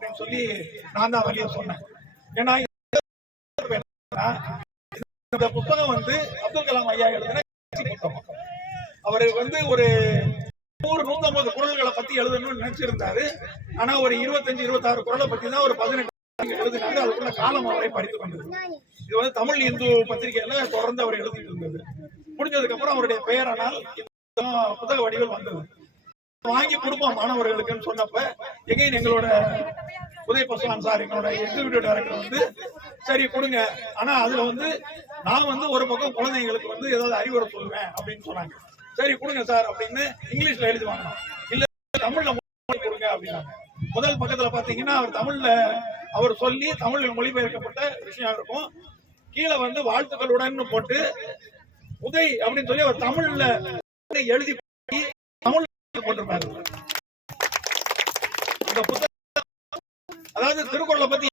அப்படின்னு சொல்லி நான் தான் வழிய சொன்னேன். ஏன்னா இந்த புத்தகம் வந்து அப்துல் கலாம் ஐயா எழுதின புத்தகம். அவரு வந்து ஒரு நூறு நூத்தம்பது குரல்களை பத்தி எழுதணும்னு நினைச்சிருந்தாரு. ஆனா ஒரு இருபத்தஞ்சு இருபத்தாறு குரலை பத்தி தான் ஒரு பதினெட்டு எழுதினாரு. அதுக்குள்ள காலம் அவரை படித்து கொண்டது. இது வந்து தமிழ் இந்து பத்திரிகையில தொடர்ந்து அவர் எழுதிட்டு இருந்தது. முடிஞ்சதுக்கு அப்புறம் அவருடைய பெயரானால் புத்தக வடிவில் வந்தது. வாங்கி கொடுப்போம் மாணவர்களுக்குன்னு சொன்னப்ப எகைன் எங்களோட உதய பஸ்வான் சார் எங்களோட எக்ஸிகியூட்டிவ் டைரக்டர் வந்து சரி கொடுங்க. ஆனா அதுல வந்து நான் வந்து ஒரு பக்கம் குழந்தைங்களுக்கு வந்து ஏதாவது அறிவுரை சொல்லுவேன் அப்படின்னு சொன்னாங்க. சரி கொடுங்க சார் அப்படின்னு இங்கிலீஷ்ல எழுதி வாங்கினோம். இல்ல தமிழ்ல கொடுங்க அப்படின்னாங்க. முதல் பக்கத்துல பாத்தீங்கன்னா அவர் தமிழ்ல அவர் சொல்லி தமிழில் மொழிபெயர்க்கப்பட்ட விஷயம் இருக்கும். கீழே வந்து வாழ்த்துக்களுடன் போட்டு உதய் அப்படின்னு சொல்லி அவர் தமிழ்ல எழுதி தமிழ் போட்டிருப்பாரு. இந்த புத்தகம் அதாவது திருக்குறளை பத்தி